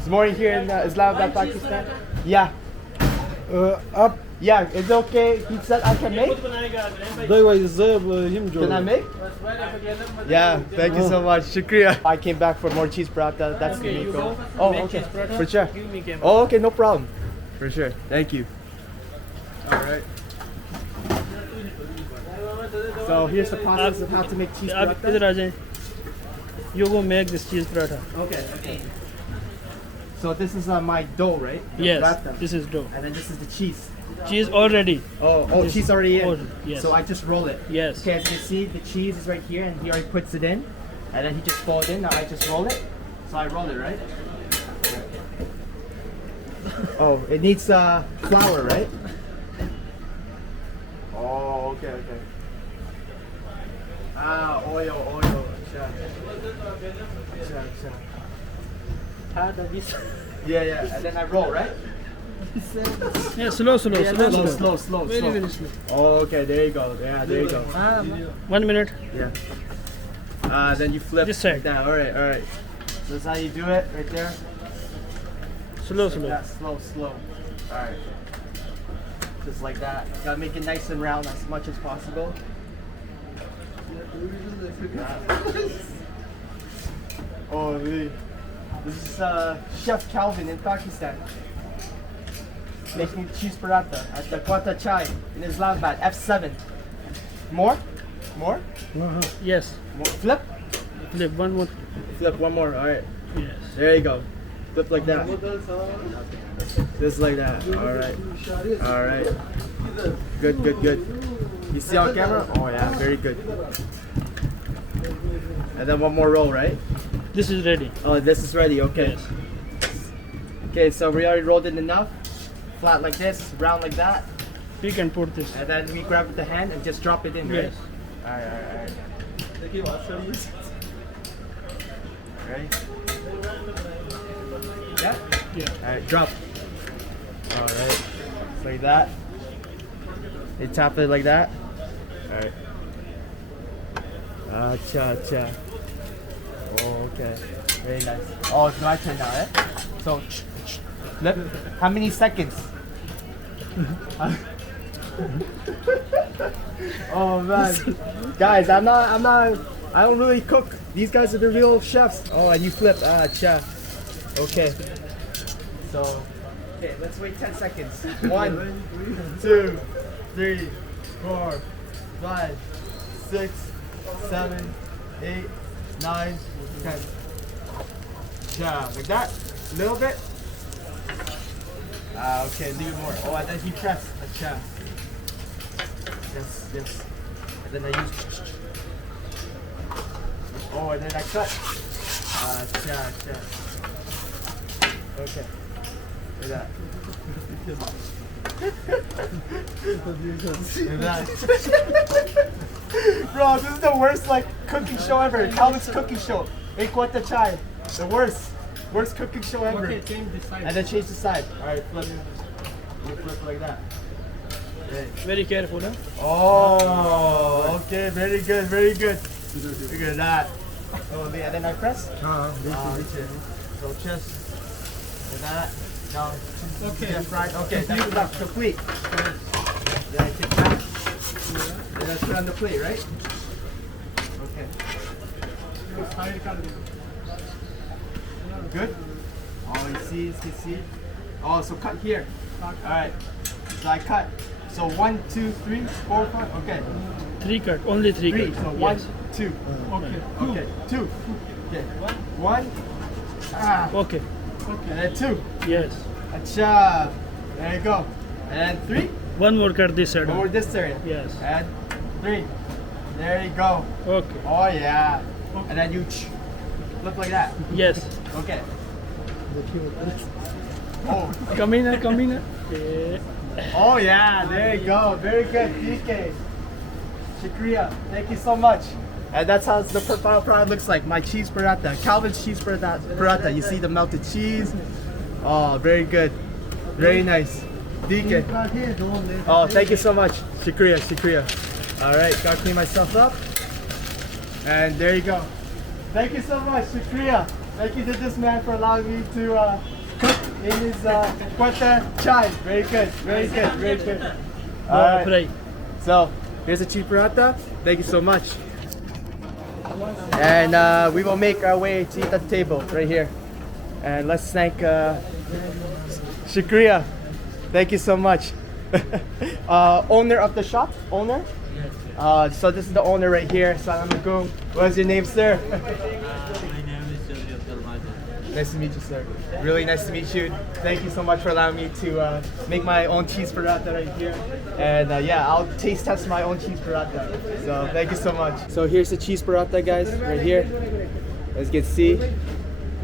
This morning here in Islamabad, Pakistan. Yeah. Up. Yeah, it's okay. He said I can make. Can I make? Yeah, thank you so much. Shukriya. I came back for more cheese paratha. That's the main goal. Oh, okay. For sure. Oh, okay, no problem. For sure. Thank you. Alright. So here's the process of how to make cheese आप इधर paratha. आ जाएं. You go make this cheese paratha. Okay, okay. So this is my dough, right? The Yes, paratha. this is dough. And then this is the cheese. Cheese already. Oh, This- cheese already in. oh, yes. So I just roll it. Yes. Okay, as you can see, the cheese is right here, and he already puts it in, and then he just folds it in. Now I just roll it. So I roll it, right? Oh, it needs flour, right? Oh, okay, okay. Ah, oil. Yeah, and then I roll, right? Yeah, slow. Slow. Very, very slow. Oh, okay, there you go. Yeah, there you go. 1 minute. Yeah. Then you flip This side. like that. All right. So that's how you do it, right there. Slow. Yeah, slow. All right. Just like that. Gotta make it nice and round as much as possible. Oh, really? This is Chef Calvin in Pakistan. Making cheese paratha at the Quetta Chai in Islamabad, F7. More? Yes. More? Flip? Flip one more. Flip one more, alright. Yes. There you go. Flip like that. Just like that. Alright. Good. You see on camera? Oh yeah, very good. And then one more roll, right? This is ready. Oh, this is ready, okay. Yes. Okay, so we already rolled it enough. Flat like this, round like that. We can put this. And then we grab with the hand and just drop it in, right? Yes. Alright. Right? Yeah? Yeah. Alright, drop. Alright. Like that. You tap it like that. Alright. Acha. Oh, okay. Very nice. Oh, it's my turn now, eh? So, flip. How many seconds? Oh man, guys, I don't really cook. These guys are the real chefs. Oh, and you flip. Cha. Okay. So, okay, let's wait 10 seconds. 1, 2, 3, 4, 5, 6, 7, 8, 9, 10. Cha, like that. A little bit. Okay, leave it more. Oh, and then he press. Cha. Yes. And then I use. Oh, and then I cut. Cha. Okay. Like that. Like that. Bro, this is the worst cooking show ever. Calvin's cooking show. Quetta Chai. The worst cooking show ever. Okay, change the side. And then change the side. Alright, flip. You flip like that. Okay. Very careful, huh? Oh, okay, very good. Look at that. Oh, yeah, then I press. So just like that. Now, Okay. left, right. Okay, that's enough. Complete. Then I kick back. Then I put on the plate, right? Okay. Good. Oh, you see. Oh, so cut here. All right. So I cut. So 1, 2, 3, 4, 5. Okay. 3 cut. Only 3 3. cut. So Yes. 1, 2. Okay. 2. Okay. 1. Okay. And then 2. Yes. Acha. There you go. And 3. One more cut this side. Over this area. Yes. And 3. There you go. Okay. Oh yeah. And then you look like that. Yes. Okay. Oh. Come in. Yeah. Oh yeah, there you go. Very good, DK. Shukriya. Thank you so much. And that's how the final product looks like. My cheese paratha. Calvin's cheese paratha. You see the melted cheese. Oh, very good. Very nice. DK. Oh, thank you so much. Shukriya. Alright, gotta clean myself up. And there you go. Thank you so much, Shukriya. Thank you to this man for allowing me to cook in his Quetta Chai. Very good, very good, very good. All right. So here's a cheap paratha. Thank you so much. And we will make our way to eat at the table right here. And let's thank Shukriya. Thank you so much. Owner of the shop? Owner? So this is the owner right here. Assalamualaikum. What's your name, sir? My name is Paratha. Nice to meet you, sir. Really nice to meet you. Thank you so much for allowing me to make my own cheese paratha right here. And yeah, I'll taste test my own cheese paratha. So thank you so much. So here's the cheese paratha, guys, right here. As you can see.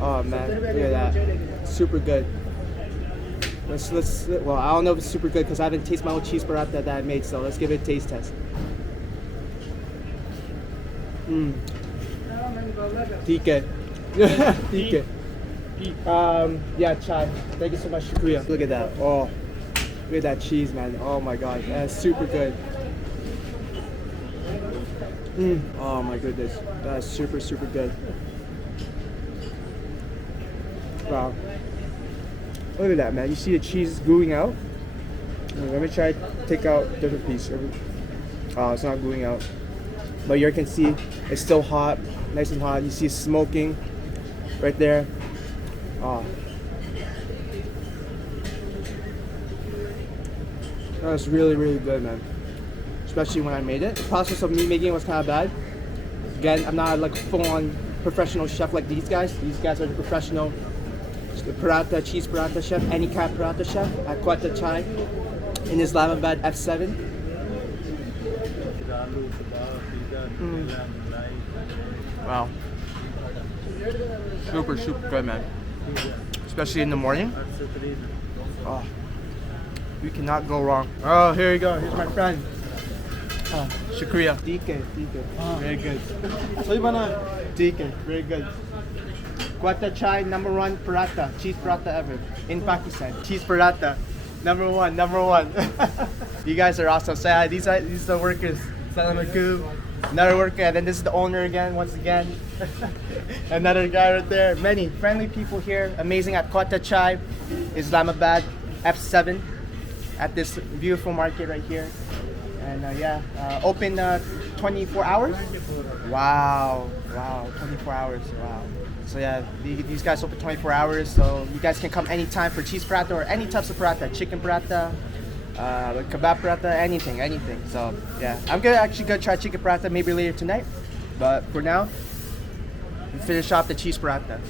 Oh man, look at that. Super good. Well, I don't know if it's super good because I haven't tasted my own cheese paratha that I made. So let's give it a taste test. TK. TK. Yeah, chai. Thank you so much, Shukriya. Look at that. Oh, look at that cheese, man. Oh my god, that's super good. Oh my goodness, that's super, super good. Wow. Look at that, man. You see the cheese gluing out? Let me try to take out the other piece. Oh, it's not gluing out. But you can see it's still hot, nice and hot. You see smoking right there. Oh. That was really, really good, man. Especially when I made it. The process of me making it was kind of bad. Again, I'm not like a full-on professional chef like these guys. These guys are the professional paratha, cheese paratha chef, any kind of paratha chef at Quetta Chai in Islamabad F7. Wow. Super, super good, man. Especially in the morning. Oh, you cannot go wrong. Oh, here you go. Here's my friend. Shukriya. TK. Very good. TK. Very good. Quetta Chai, #1 paratha, cheese paratha ever in Pakistan. Cheese paratha, number one. You guys are awesome. Say hi. These are the workers. Assalamualaikum. Another worker, and then this is the owner again, once again. Another guy right there. Many friendly people here. Amazing at Quetta Chai, Islamabad, F7, at this beautiful market right here. And yeah, open 24 hours. Wow, 24 hours. Wow. So yeah, these guys open 24 hours, so you guys can come anytime for cheese paratha or any types of paratha, chicken paratha, kebab paratha, anything. So yeah, I'm actually gonna try chicken paratha maybe later tonight, but for now, we finish off the cheese paratha.